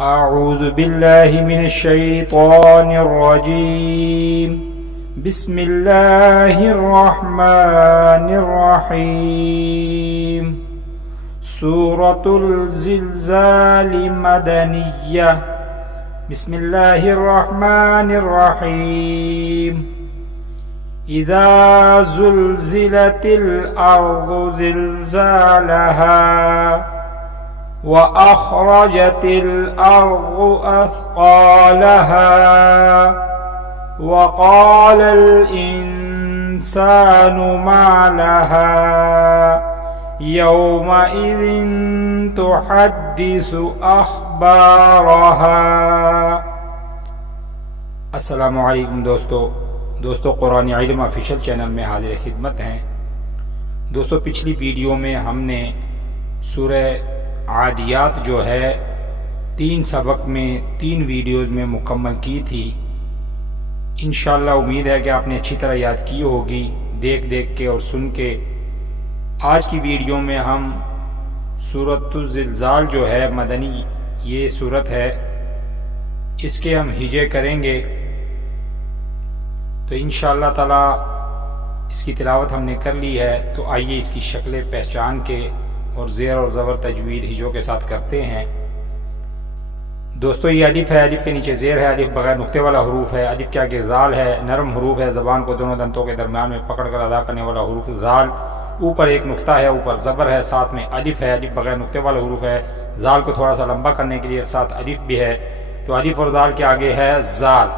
أعوذ بالله من الشيطان الرجيم. بسم الله الرحمن الرحيم. سورة الزلزال مدنية. بسم الله الرحمن الرحيم. إذا زلزلت الأرض زلزالها وأخرجت الأرض أثقالها وقال الإنسان ما لها يومئذ تحدث أخبارها. السلام علیکم دوستو قرآن علم آفیشل چینل میں حاضر خدمت ہیں. دوستو پچھلی ویڈیو میں ہم نے سورہ عادیات جو ہے 3 سبق میں 3 ویڈیوز میں مکمل کی تھی. انشاءاللہ امید ہے کہ آپ نے اچھی طرح یاد کی ہوگی دیکھ کے اور سن کے. آج کی ویڈیو میں ہم سورۃ الزلزال جو ہے مدنی یہ سورت ہے، اس کے ہم ہجے کریں گے. تو انشاءاللہ تعالی اس کی تلاوت ہم نے کر لی ہے. تو آئیے اس کی شکلیں پہچان کے اور زیر اور زبر تجوید ہجوں کے ساتھ کرتے ہیں. دوستو یہ الف ہے، الف کے نیچے زیر ہے، الف بغیر نقطے والا حروف ہے، الف کے آگے ذال ہے، نرم حروف ہے، زبان کو دونوں دنتوں کے درمیان میں پکڑ کر ادا کرنے والا حروف ذال. اوپر ایک نقطہ ہے، اوپر زبر ہے، ساتھ میں الف ہے، الف بغیر نقطے والا حروف ہے. ذال کو تھوڑا سا لمبا کرنے کے لیے ساتھ الف بھی ہے. تو الف اور ذال کے آگے ہے زال.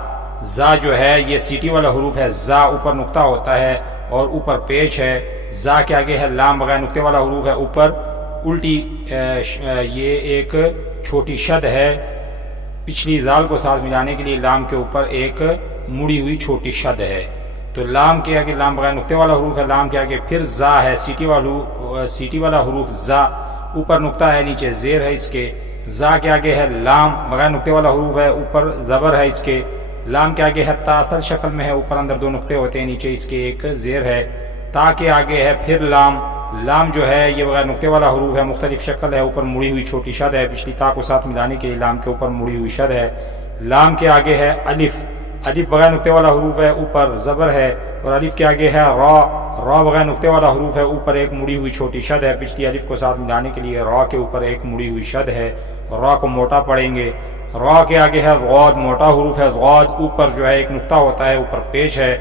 زا جو ہے یہ سیٹی والا حروف ہے. زا اوپر نقطہ ہوتا ہے اور اوپر پیش ہے. زا کے آگے ہے لام بغیر نقطے والا حروف ہے. اوپر الٹی یہ ایک چھوٹی شد ہے. پچھلی ذال کو ساتھ ملانے کے لیے لام کے اوپر ایک مڑی ہوئی چھوٹی شد ہے. تو لام کے آگے لام بغیر نقطے والا حروف ہے. لام کے آگے پھر زا ہے، سیٹی والا حروف زا. اوپر نقطہ ہے، نیچے زیر ہے اس کے. زا کے آگے ہے لام بغیر نقطے والا حروف ہے، اوپر زبر ہے اس کے. لام کے آگے ہے تا اصل شکل میں ہے، اوپر اندر 2 نقطے ہوتے ہیں، نیچے اس کے ایک زیر ہے. تا کے آگے ہے پھر لام. لام جو ہے یہ بغیر نقطے والا حروف ہے، مختلف شکل ہے، اوپر مڑی ہوئی چھوٹی شد ہے. پچھلی تا کو ساتھ ملانے کے لیے لام کے اوپر مڑی ہوئی شد ہے. لام کے آگے ہے الف. الف بغیر نقطے والا حروف ہے، اوپر زبر ہے. اور الف کے آگے ہے را. را بغیر نقطے والا حروف ہے، اوپر ایک مڑی ہوئی چھوٹی شد ہے. پچھلی الف کو ساتھ ملانے کے لیے را کے اوپر ایک مڑی ہوئی شد ہے. را کو موٹا پڑھیں گے. را کے آگے ہے غاد، موٹا حروف ہے. غاد اوپر جو ہے ایک نقطہ ہوتا ہے، اوپر پیش ہے.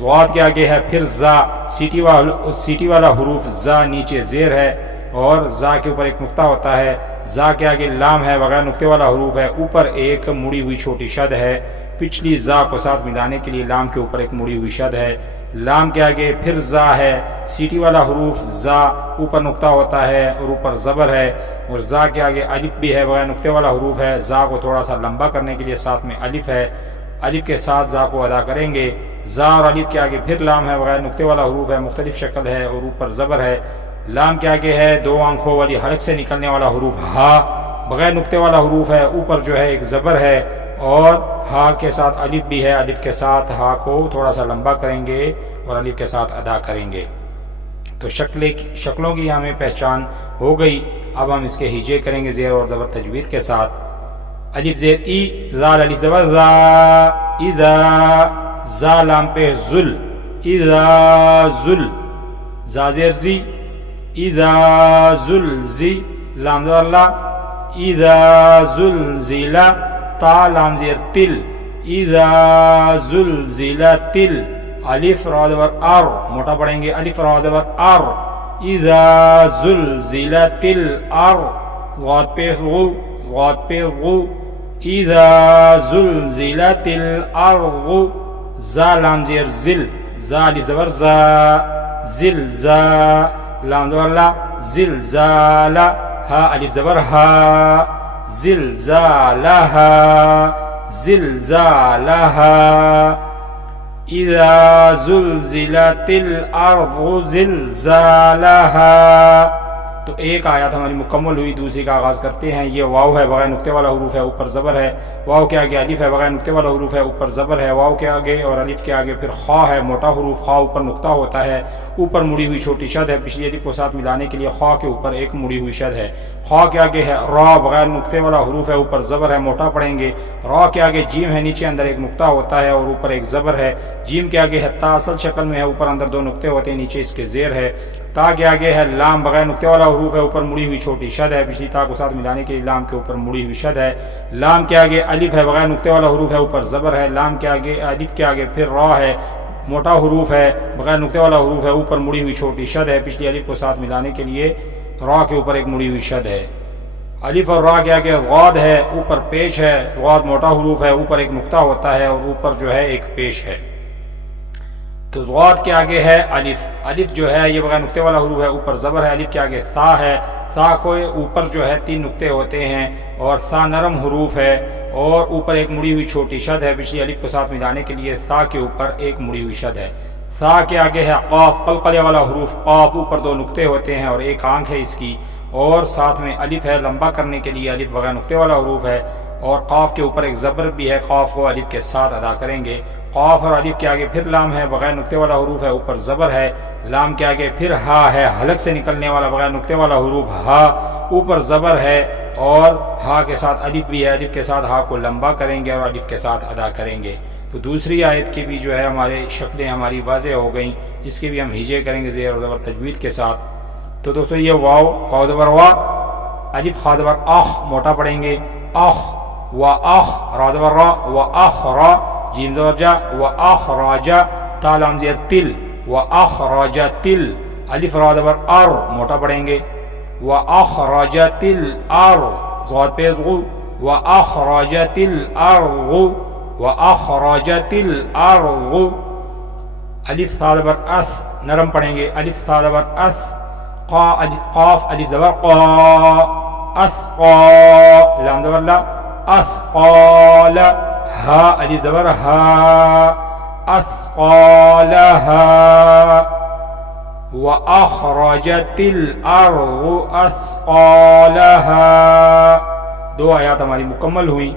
غاد کے آگے ہے پھر زا، سیٹی والا حروف زا، نیچے زیر ہے اور زا کے اوپر ایک نقطہ ہوتا ہے. زا کے آگے لام ہے، بغیر نقطے والا حروف ہے، اوپر ایک مڑی ہوئی چھوٹی شد ہے. پچھلی زا کو ساتھ ملانے کے لیے لام کے اوپر ایک مڑی ہوئی شد ہے. لام کے آگے پھر زا ہے، سیٹی والا حروف زا، اوپر نقطہ ہوتا ہے اور اوپر زبر ہے. اور زا کے آگے الف بھی ہے، بغیر نقطے والا حروف ہے. زا کو تھوڑا سا لمبا کرنے کے لیے ساتھ میں الف ہے. الف کے ساتھ زا کو ادا کریں گے. زا اور الف کے آگے پھر لام ہے، بغیر نقطے والا حروف ہے، مختلف شکل ہے اور اوپر زبر ہے. لام کے آگے ہے 2 آنکھوں والی حلق سے نکلنے والا حروف ہا، بغیر نقطے والا حروف ہے، اوپر جو ہے ایک زبر ہے اور ہا کے ساتھ الف بھی ہے. الف کے ساتھ ہا کو تھوڑا سا لمبا کریں گے اور الف کے ساتھ ادا کریں گے. تو شکلوں کی ہمیں پہچان ہو گئی. اب ہم اس کے ہجے کریں گے زیر اور زبر تجوید کے ساتھ. الف زیر ای، زال الف زبر زا، اذا، زا لام پہ زل، اذا زل. زا زیر زی، اذا زلزی، لام زبر لا، اذا زلزلا. تا لام زیر تل، اذا زلزلتل. الف را زبر ار، موٹا پڑھیں گے، الف را زبر ار، اذا زلزلتل ار. غاد پہ غو، غاد پہ غو، اذا زلزلت الارض. زا لام زیر زل، زا الف زبر زا، زلزا، لام زبر لا، زلزالا. ہا الف زبر ہا، زلزالہا، زلزالہا. اذا زلزلت الارض زلزالہا. تو ایک آیت ہماری مکمل ہوئی، دوسری کا آغاز کرتے ہیں۔ یہ واو ہے بغیر نقطے والا حروف ہے، اوپر زبر ہے، واو کے آگے الف ہے بغیر نقطے والا حروف ہے، اوپر زبر ہے، واو کے آگے اور الف کے آگے پھر خا ہے، موٹا حروف خا، اوپر نقطہ ہوتا ہے، اوپر مڑی ہوئی چھوٹی شد ہے، پچھلی الف کو ساتھ ملانے کے لیے خا کے اوپر ایک مڑی ہوئی شد ہے۔ خا کے آگے ہے را بغیر نقطے والا حروف ہے، اوپر زبر ہے، موٹا پڑھیں گے۔ را کے آگے جیم ہے، نیچے اندر ایک نقطہ ہوتا ہے اور اوپر ایک زبر ہے۔ جیم کے آگے ہے تا، اصل شکل میں ہے، اوپر اندر دو نقطے ہوتے ہیں، نیچے اس کے زیر ہے۔ تا کے آگے ہے لام بغیر نقطے والا حروف ہے، اوپر مڑی ہوئی چھوٹی شد ہے، پچھلی تا کو ساتھ ملانے کے لیے لام کے اوپر مڑی ہوئی شد ہے۔ لام کے آگے الف ہے بغیر نقطے والا حروف ہے، اوپر زبر ہے۔ لام کے آگے الف کے آگے پھر را ہے، موٹا حروف ہے بغیر نقطے والا حروف ہے، اوپر مڑی ہوئی چھوٹی شد ہے، پچھلی الف کو ساتھ ملانے کے لیے را کے اوپر ایک مڑی ہوئی شد ہے۔ الف اور را کے آگے غاد ہے، اوپر پیش ہے، غاد موٹا حروف ہے، اوپر ایک نقطہ ہوتا ہے اور اوپر جو ہے ایک پیش ہے۔ تو غاد کے آگے ہے الف، الف جو ہے یہ بغیر نقطے والا حروف ہے، اوپر زبر ہے۔ الف کے آگے ثا ہے، ثا کو اوپر جو ہے تین نقطے ہوتے ہیں اور ثا نرم حروف ہے اور اوپر ایک مڑی ہوئی چھوٹی شد ہے، پچھلی الف کو ساتھ ملانے کے لیے ثا کے اوپر ایک مڑی ہوئی شد ہے۔ ثا کے آگے ہے قاف، قلقلے والا حروف قاف، اوپر دو نقطے ہوتے ہیں اور ایک آنکھ ہے اس کی، اور ساتھ میں الف ہے، لمبا کرنے کے لیے الف بغیر نقطے والا حروف ہے، اور قاف کے اوپر ایک زبر بھی ہے، قاف کو الف کے ساتھ ادا کریں گے۔ قاف اور الف کے آگے پھر لام ہے، بغیر نقطے والا حروف ہے، اوپر زبر ہے۔ لام کے آگے پھر ہا ہے، حلق سے نکلنے والا بغیر نقطے والا حروف ہا، اوپر زبر ہے اور ہا کے ساتھ الف بھی ہے، الف کے ساتھ ہا کو لمبا کریں گے اور الف کے ساتھ ادا کریں گے۔ تو دوسری آیت کی بھی جو ہے ہمارے شکلیں ہماری واضح ہو گئیں، اس کے بھی ہم ہجے کریں گے زیر اور زبر تجوید کے ساتھ۔ تو دوستو یہ واو، واو زبر وا، الف خا زبر اخ، موٹا پڑھیں گے، اخ و اخ، را زبر را و اخ را، جیم زبر جا و اخراج، تا لام زیر تل و اخراج تل، الف را زبر ار، موٹا پڑھیں گے، و اخراج تل ار، ضاد پیش غو، و اخراج تل ارغ، و اخراج تل ارغ، الف ثا زبر اث، نرم پڑھیں گے، الف ثا زبر اث، قاف الف زبر قا، اثقا، لام زبر لا، اثقال، ہا الف زبر ہا، اثقالہا، واخرجت الارض اثقالہا۔ دو آیات ہماری مکمل ہوئی۔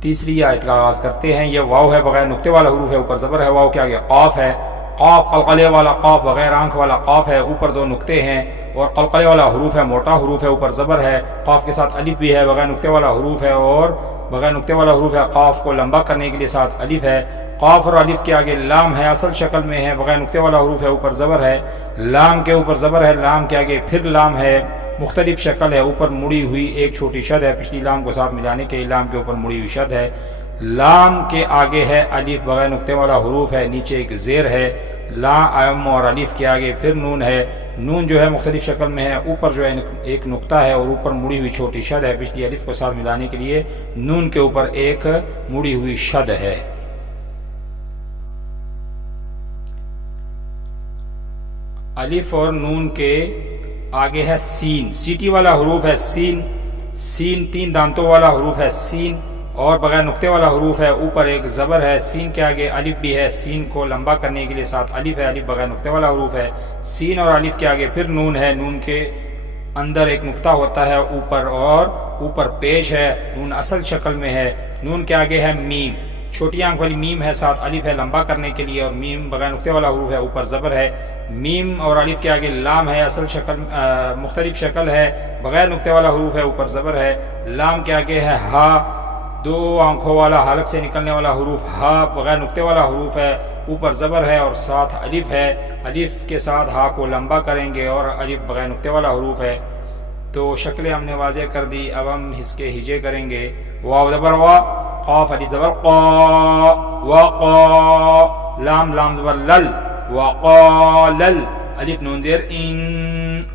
تیسری آیت کا آغاز کرتے ہیں۔ یہ واو ہے، بغیر نقطے والا حروف ہے، اوپر زبر ہے، واو کے آگے قاف ہے، قاف قلقلے والا قاف، بغیر آنکھ والا قاف ہے، اوپر دو نقطے ہیں اور قلقلے والا حروف ہے، موٹا حروف ہے، اوپر زبر ہے، قاف کے ساتھ الف بھی ہے، بغیر نقطے والا حروف ہے اور بغیر نقطے والا حروف ہے، قاف کو لمبا کرنے کے لیے ساتھ الف ہے، قاف اور الف کے آگے لام ہے، اصل شکل میں ہے، بغیر نقطے والا حروف ہے، اوپر زبر ہے، لام کے اوپر زبر ہے، لام کے آگے پھر لام ہے، مختلف شکل ہے، اوپر مڑی ہوئی ایک چھوٹی شد ہے، پچھلی لام کو ساتھ ملانے کے لیے لام کے اوپر مڑی ہوئی شد ہے، لام کے آگے ہے الف، بغیر نقطے والا حروف ہے، نیچے ایک زیر ہے، لام اور الف کے آگے پھر نون ہے، نون جو ہے مختلف شکل میں ہے، اوپر جو ہے ایک نقطہ ہے اور اوپر مڑی ہوئی چھوٹی شد ہے، پچھلی الف کو ساتھ ملانے کے لیے نون کے اوپر ایک مڑی ہوئی شد ہے۔ الف اور نون کے آگے ہے سین، سیٹی والا حروف ہے سین، سین تین دانتوں والا حروف ہے سین اور بغیر نقطے والا حروف ہے، اوپر ایک زبر ہے، سین کے آگے الف بھی ہے، سین کو لمبا کرنے کے لیے ساتھ الف ہے، الف بغیر نقطے والا حروف ہے، سین اور الف کے آگے پھر نون ہے، نون کے اندر ایک نقطہ ہوتا ہے اوپر اور اوپر پیش ہے، نون اصل شکل میں ہے، نون کے آگے ہے میم، چھوٹی آنکھ والی میم ہے، ساتھ الف ہے لمبا کرنے کے لیے اور میم بغیر نقطے والا حروف ہے، اوپر زبر ہے، میم اور الف کے آگے لام ہے، اصل شکل مختلف شکل ہے، بغیر نقطے والا حروف ہے، اوپر زبر ہے، لام کے آگے ہے ہا، دو آنکھوں والا حلق سے نکلنے والا حروف ہا، بغیر نقطے والا حروف ہے، اوپر زبر ہے اور ساتھ الف ہے، الف کے ساتھ ہا کو لمبا کریں گے اور الف بغیر نقطے والا حروف ہے۔ تو شکلیں ہم نے واضح کر دی، اب ہم اس کے ہجے کریں گے۔ واو زبر وا، قاف الف زبر قا، وقا، لام لام زبر لل، وقالل، الف نون زیر ان،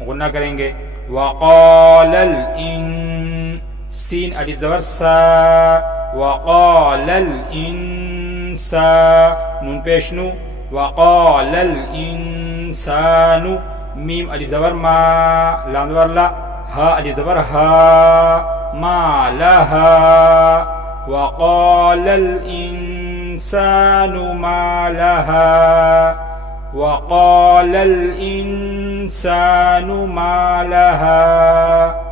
غنہ کریں گے، وقالل ان، سین الف زبر سا، وقال الانسان، نون پیش نو، وقال الانسان، میم الف زبر ما، لام زبر لا، ہا الف زبر ہا، ما لها، وقال الانسان ما لها، وقال الإنسان ما لها